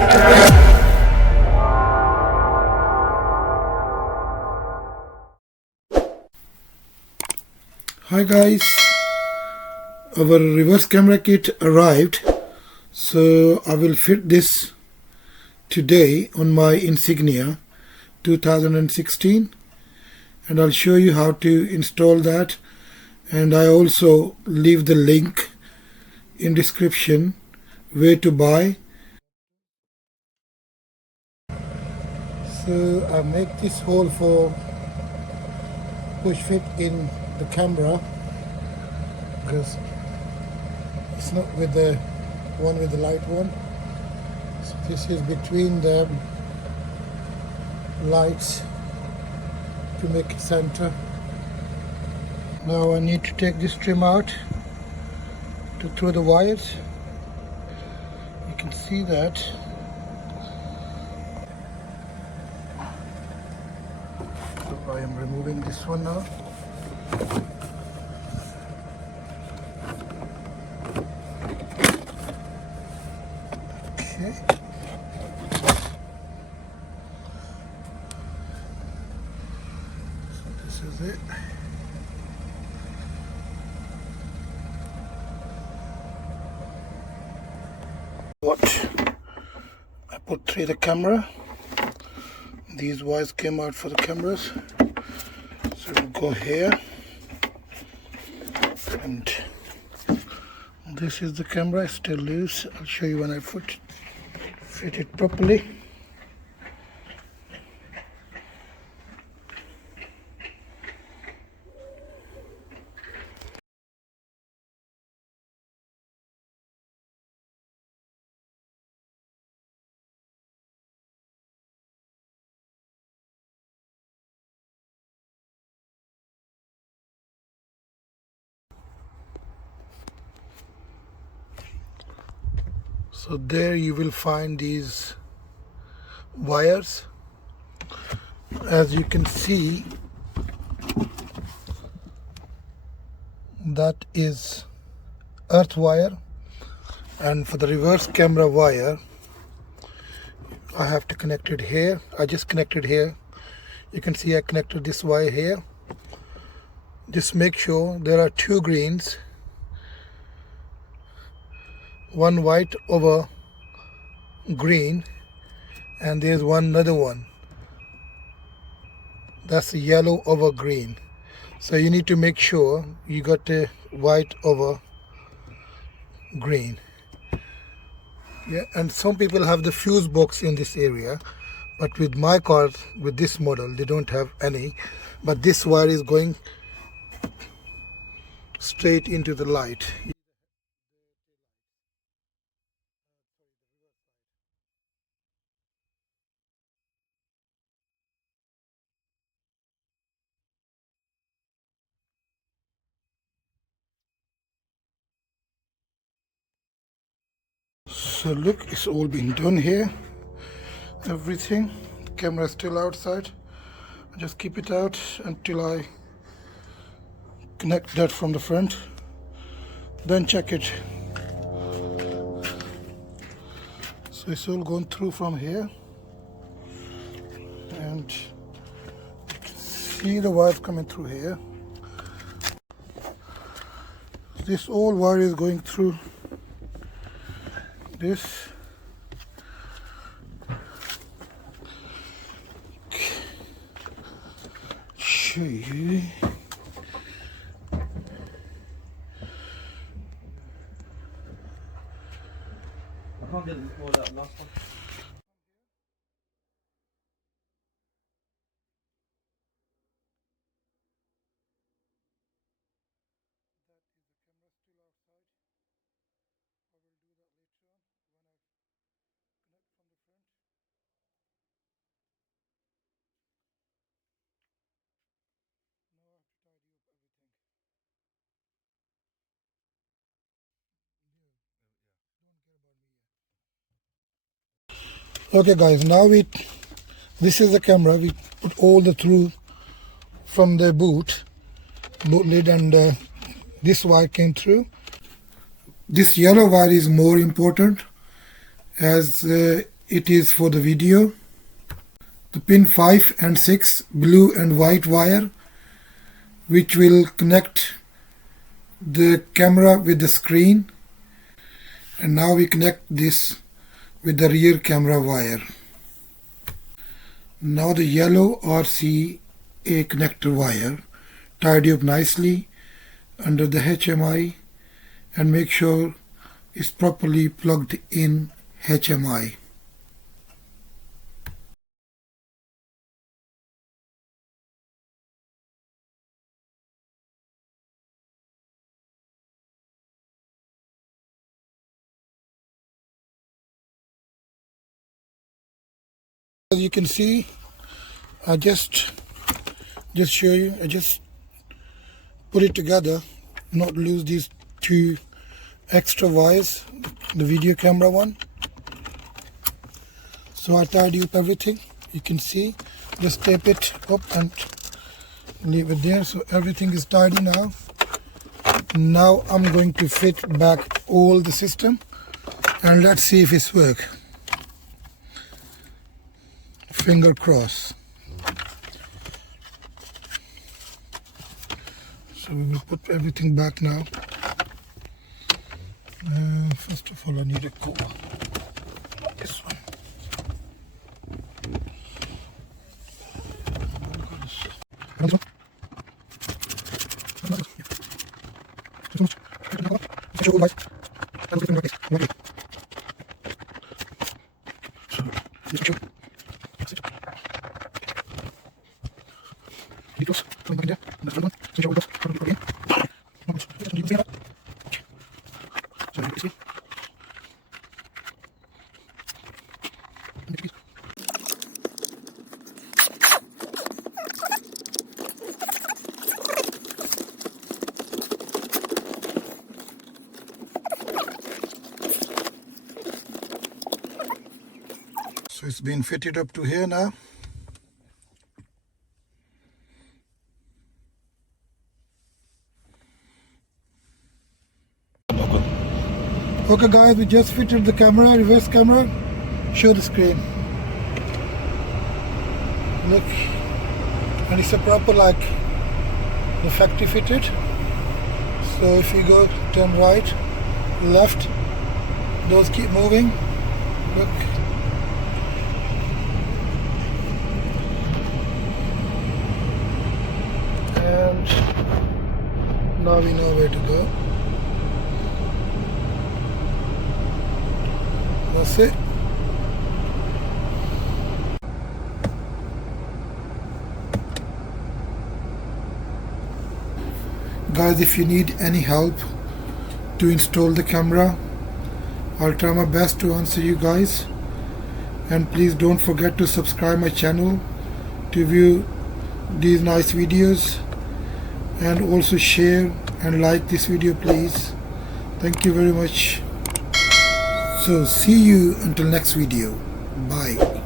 Hi guys, our reverse camera kit arrived, so I will fit this today on my Insignia 2016, and I'll show you how to install that, and I also leave the link in description where to buy. So I make this hole for push fit in the camera because it's not with the one with the light one. So this is between the lights to make it center. Now I need to take this trim out to throw the wires. You can see that. So I am removing this one now. Okay. So this is it. What? I put through the camera. These wires came out for the cameras. So we'll go here. And this is the camera, it's still loose. I'll show you when I fit it properly. So there you will find these wires. As you can see, that is earth wire, and for the reverse camera wire I have to connect it here. I just connected here. You can see I connected this wire here. Just make sure there are two greens, one white over green, and there's one another one that's yellow over green. So you need to make sure you got the white over green. Yeah, and some people have the fuse box in this area, but with my car, with this model, they don't have any. But this wire is going straight into the light. So look, it's all been done here. Everything. The camera is still outside. Just keep it out until I connect that from the front. Then check it. So it's all going through from here. And you can see the wires coming through here. This all wire is going through this. Show you. I can't get it before that last one. Okay guys, now this is the camera. We put all the through from the boot lid, and this wire came through. This yellow wire is more important, as it is for the video. The pin 5 and 6 blue and white wire which will connect the camera with the screen, and now we connect this with the rear camera wire. Now the yellow RCA connector wire, tidy up nicely under the HMI and make sure it's properly plugged in HMI. As you can see, I just show you, I just put it together, not lose these two extra wires, the video camera one. So I tidy up everything, you can see, just tape it up and leave it there. So everything is tidy now. Now I'm going to fit back all the system and let's see if it's work. Finger cross. So we will put everything back now. First of all, I need a core. This one. So it's been fitted up to here now. Okay guys, we just fitted the camera, reverse camera. Show the screen. Look, and it's a proper like the factory fitted. So if you go turn right, left, those keep moving. Look. And now we know where to go. That's it. Guys, if you need any help to install the camera, I'll try my best to answer you guys. And please don't forget to subscribe my channel to view these nice videos, and also share and like this video please. Thank you very much. So see you until next video. Bye.